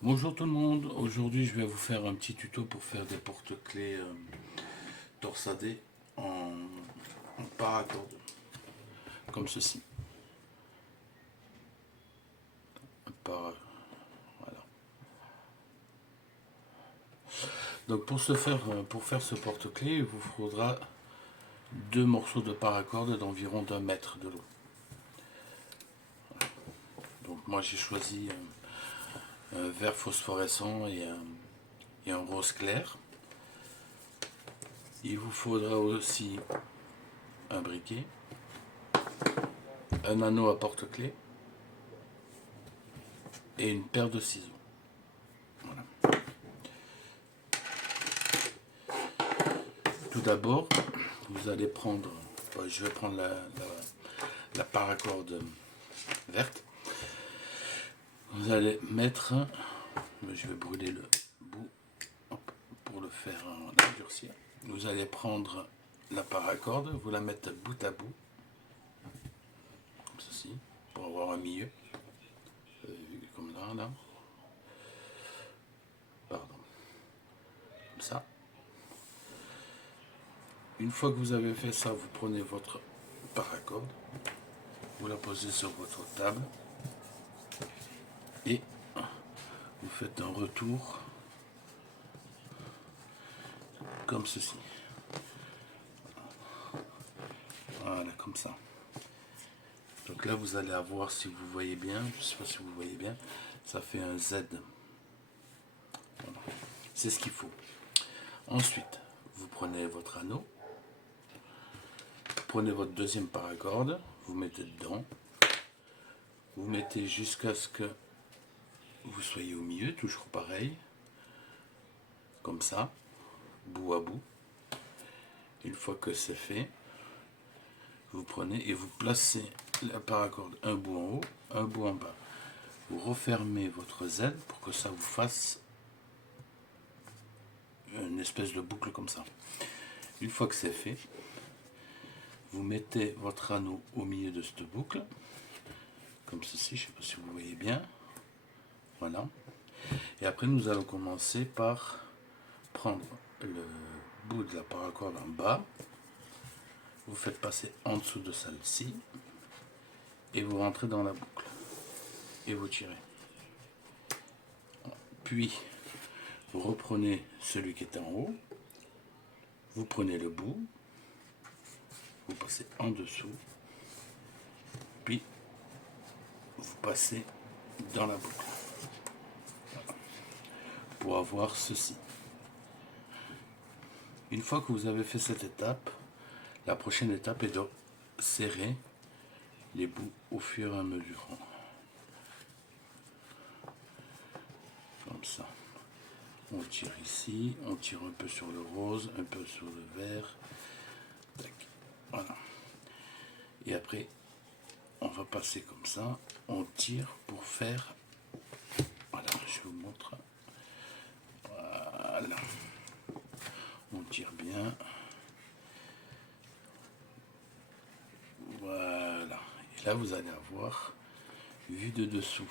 Bonjour tout le monde, aujourd'hui je vais vous faire un petit tuto pour faire des porte-clés torsadés en paracorde, comme ceci. Voilà. Donc pour faire ce porte-clés, il vous faudra deux morceaux de paracorde d'environ d'1 mètre de long. Donc moi j'ai choisi un vert phosphorescent et un rose clair. Il vous faudra aussi un briquet, un anneau à porte-clés et une paire de ciseaux. Voilà. Tout d'abord, vous allez prendre, je vais prendre la paracorde verte. Vous allez mettre, je vais brûler le bout pour le faire endurcir. Vous allez prendre la paracorde, vous la mettre bout à bout, comme ceci, pour avoir un milieu, comme là, pardon, comme ça. Une fois que vous avez fait ça, vous prenez votre paracorde, vous la posez sur votre table et vous faites un retour comme ceci. Voilà, comme ça. Donc là, vous allez avoir, si vous voyez bien, je ne sais pas si vous voyez bien, ça fait un Z. Voilà. C'est ce qu'il faut. Ensuite, vous prenez votre anneau, prenez votre deuxième paracorde, vous mettez dedans, vous mettez jusqu'à ce que vous soyez au milieu, toujours pareil, comme ça, bout à bout. Une fois que c'est fait, vous prenez et vous placez la paracorde un bout en haut, un bout en bas. Vous refermez votre Z pour que ça vous fasse une espèce de boucle comme ça. Une fois que c'est fait, vous mettez votre anneau au milieu de cette boucle, comme ceci, je ne sais pas si vous voyez bien. Voilà. Et après, nous allons commencer par prendre le bout de la paracorde en bas, vous faites passer en dessous de celle-ci, et vous rentrez dans la boucle, et vous tirez. Puis, vous reprenez celui qui était en haut, vous prenez le bout, vous passez en dessous, puis vous passez dans la boucle pour avoir ceci. Une fois que vous avez fait cette étape, la prochaine étape est de serrer les bouts au fur et à mesure. Comme ça. On tire ici, on tire un peu sur le rose, un peu sur le vert. Tac. Voilà. Et après, on va passer comme ça. On tire pour faire... Voilà, je vous montre. Voilà. On tire bien. Voilà. Et là, vous allez avoir, vu de dessous,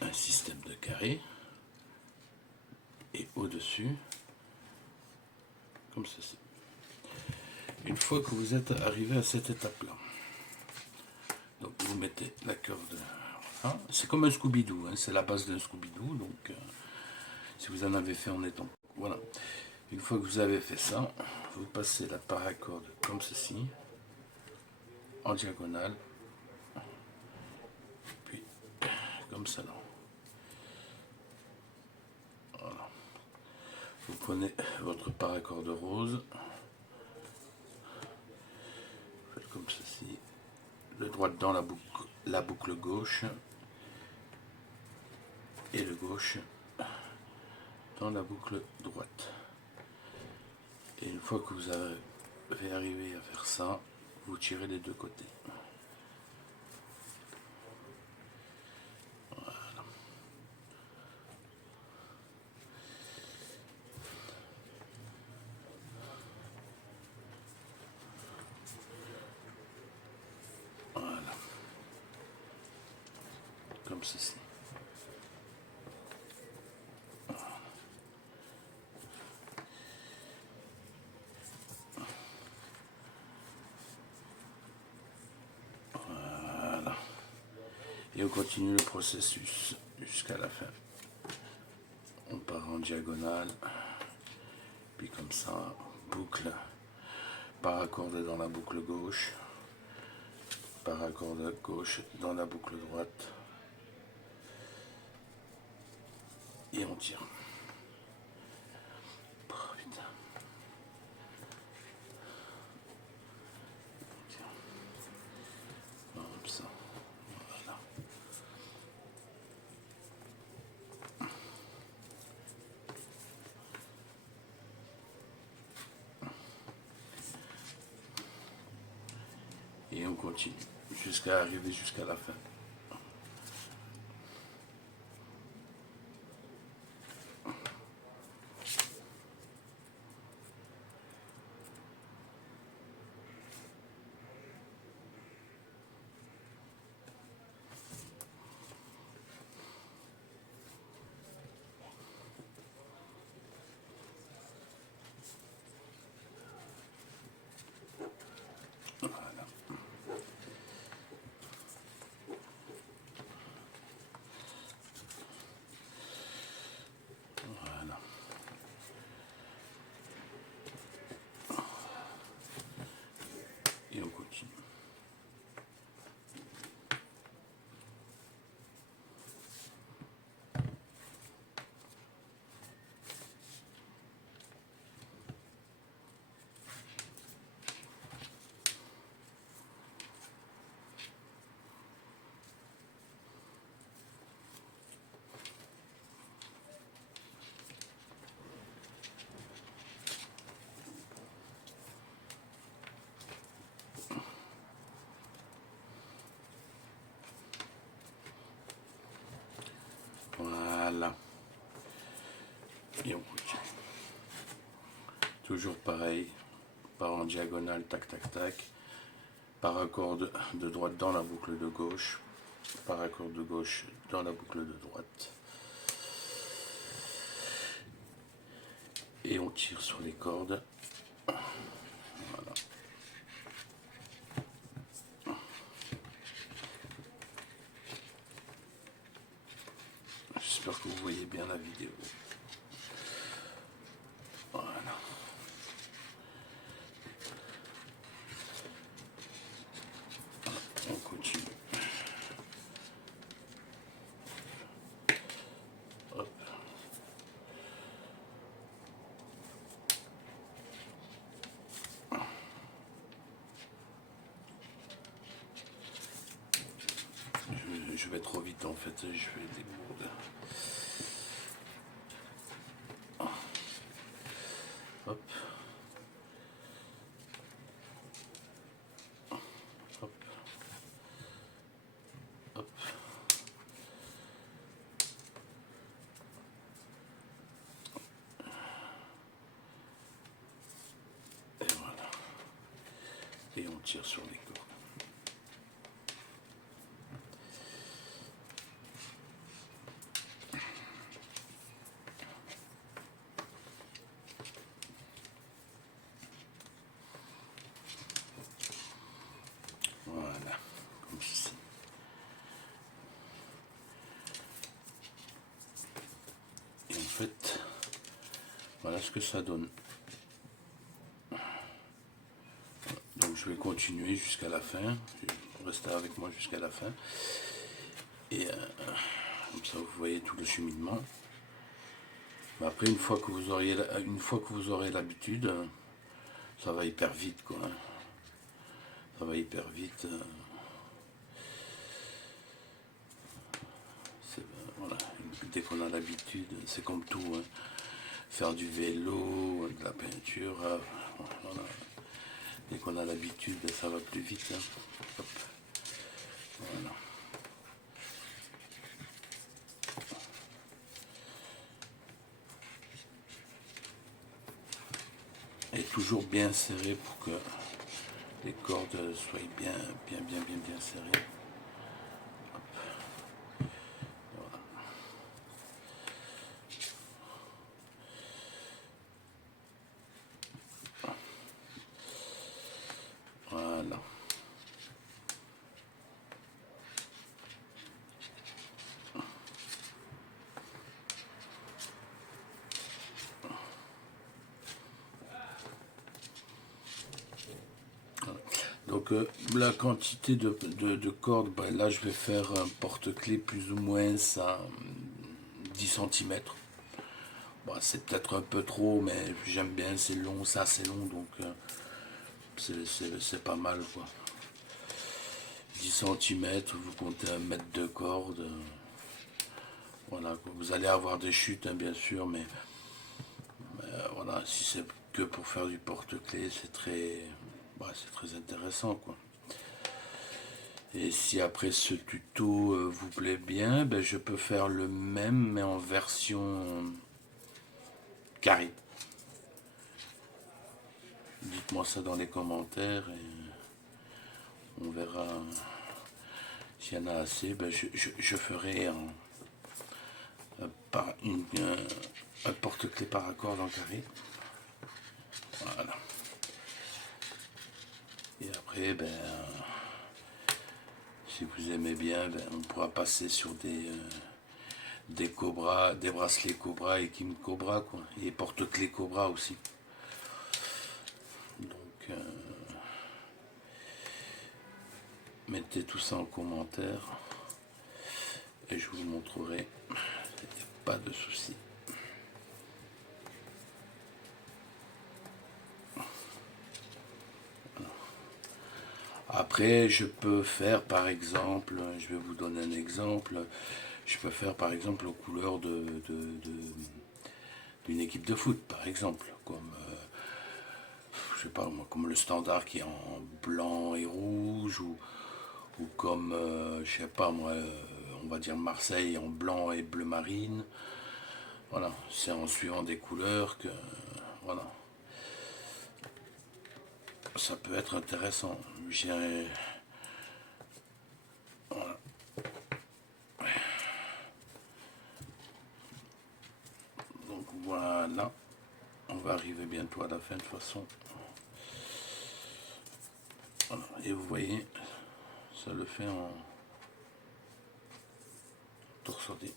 un système de carré. Et au-dessus, comme ceci. Une fois que vous êtes arrivé à cette étape-là, donc vous mettez la corde. Voilà. C'est comme un Scooby-Doo, hein, c'est la base d'un Scooby-Doo. Donc, si vous en avez fait en étant. Voilà. Une fois que vous avez fait ça, vous passez la paracorde comme ceci, en diagonale, puis comme ça là. Voilà. Vous prenez votre paracorde rose, faites comme ceci, le droit dans la boucle gauche, et le gauche dans la boucle droite. Et une fois que vous avez arrivé à faire ça, vous tirez les deux côtés. Voilà. comme ceci. Voilà. Et on continue le processus jusqu'à la fin. On part en diagonale, puis comme ça, boucle, paracorde dans la boucle gauche, paracorde gauche dans la boucle droite, et on tire. Oh, putain. Comme ça, voilà. Et on continue jusqu'à arriver jusqu'à la fin. Voilà. Voilà. Et on continue. Voilà. Et on continue. Toujours pareil, par en diagonale, tac, tac, tac. Paracorde de droite dans la boucle de gauche. Paracorde de gauche dans la boucle de droite. Et on tire sur les cordes. Voilà. J'espère que vous voyez bien la vidéo. Voilà. On continue. Hop. Je vais trop vite en fait, je fais des bourdes. Hop. Hop. Hop. Et voilà. Et on tire sur les cordes. Voilà, comme ceci. Et en fait, voilà ce que ça donne. Donc je vais continuer jusqu'à la fin. Restez avec moi jusqu'à la fin. Et comme ça vous voyez tout le cheminement. Mais après une fois que vous aurez l'habitude, ça va hyper vite quoi. Ça va hyper vite. Voilà, dès qu'on a l'habitude, c'est comme tout. Hein. Faire du vélo, de la peinture, voilà. Dès qu'on a l'habitude, ça va plus vite. Hein. Hop. Voilà. Et toujours bien serré pour que les cordes soient bien serrées. Hop. Donc la quantité de cordes, ben, là je vais faire un porte-clés plus ou moins à 10 cm. Bon, c'est peut-être un peu trop, mais j'aime bien, c'est long, ça c'est long, donc c'est pas mal quoi. 10 cm, vous comptez 1 mètre de corde. Voilà, vous allez avoir des chutes, hein, bien sûr, mais voilà, si c'est que pour faire du porte-clés, c'est très intéressant quoi. Et si après ce tuto vous plaît bien, ben, je peux faire le même mais en version carré. Dites-moi ça dans les commentaires et on verra s'il y en a assez. Ben, je ferai un porte-clés par accord en carré. Voilà. Et après, ben, si vous aimez bien, ben, on pourra passer sur des cobras, des bracelets cobra et Kim Cobra, quoi. Et porte-clés cobra aussi. Donc, mettez tout ça en commentaire et je vous montrerai. Pas de souci. Après, je peux faire par exemple, je vais vous donner un exemple, je peux faire par exemple aux couleurs d'une équipe de foot, par exemple, comme, je sais pas moi, comme le standard qui est en blanc et rouge, ou comme, je sais pas moi, on va dire Marseille en blanc et bleu marine. Voilà, c'est en suivant des couleurs que, voilà, ça peut être intéressant. Voilà. Donc voilà, on va arriver bientôt à la fin de toute façon. Voilà. Et vous voyez, ça le fait en toursoté.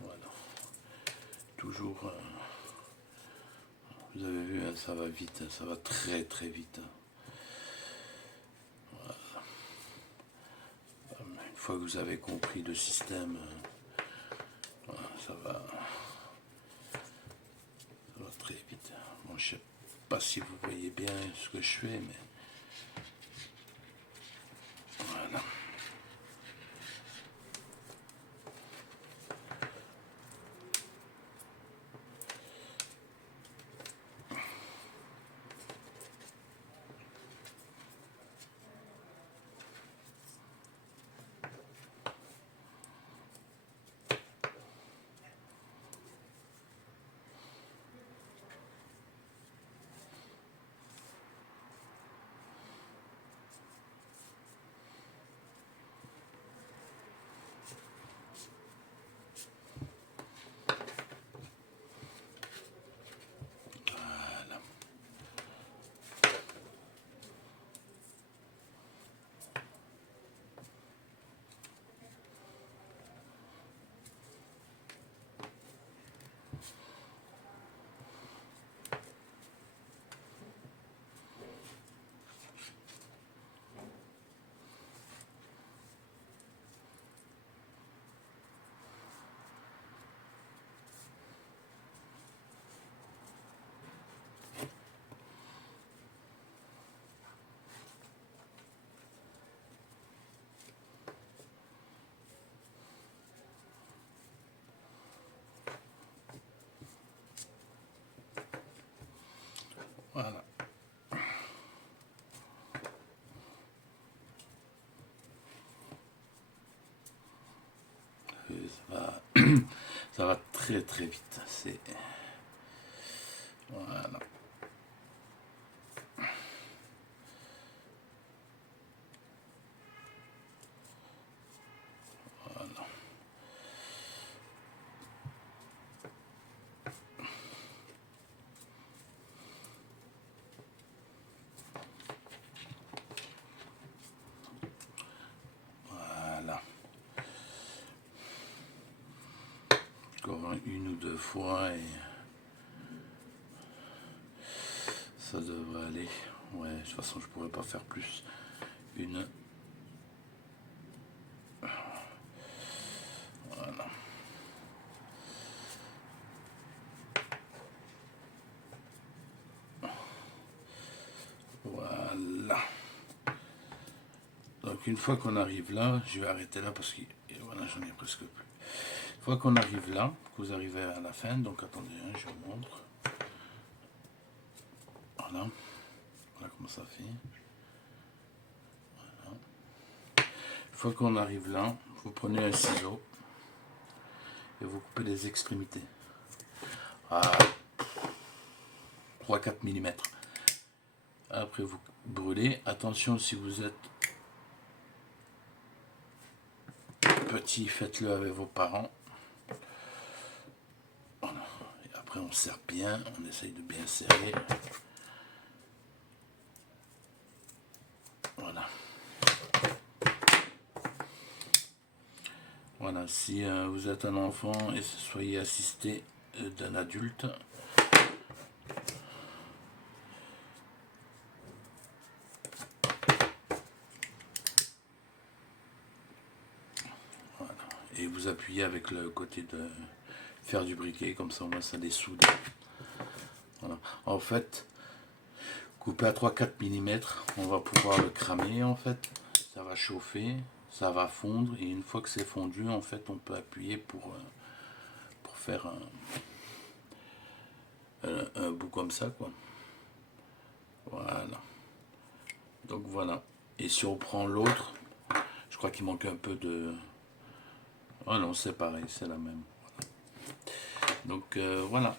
Voilà. Toujours, vous avez vu, hein, ça va vite, hein, ça va très très vite. Voilà. Une fois que vous avez compris le système, voilà, ça va très vite. Bon, je sais pas si vous voyez bien ce que je fais, mais voilà. Voilà. Ça va très très vite. C'est voilà. Voilà. Voilà. Encore une ou deux fois et ça devrait aller. Ouais, de toute façon, je pourrais pas faire plus. Une. Voilà. Voilà. Donc une fois qu'on arrive là, je vais arrêter là parce que voilà, j'en ai presque plus. Une fois qu'on arrive là, que vous arrivez à la fin, donc attendez, hein, je vous montre. Voilà. Voilà comment ça fait. Voilà. Une fois qu'on arrive là, vous prenez un ciseau et vous coupez les extrémités à 3-4 mm. Après vous brûlez. Attention, si vous êtes petit, faites-le avec vos parents. Voilà. Et après on serre bien, on essaye de bien serrer. Voilà. Voilà, si vous êtes un enfant et soyez assisté d'un adulte. Voilà. Et vous appuyez avec le côté de faire du briquet, comme ça au moins ça les soude. Voilà. En fait, couper à 3-4 mm, on va pouvoir le cramer en fait. Ça va chauffer, ça va fondre et une fois que c'est fondu, en fait, on peut appuyer pour faire un bout comme ça, quoi. Voilà. Donc voilà. Et si on prend l'autre, je crois qu'il manque un peu de... Ah non, c'est pareil, c'est la même. Voilà. Donc voilà.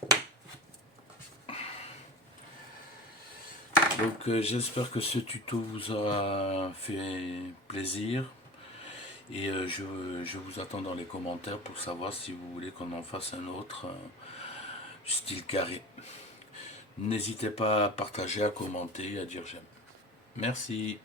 Donc j'espère que ce tuto vous aura fait plaisir. Et je vous attends dans les commentaires pour savoir si vous voulez qu'on en fasse un autre style carré. N'hésitez pas à partager, à commenter, à dire j'aime. Merci.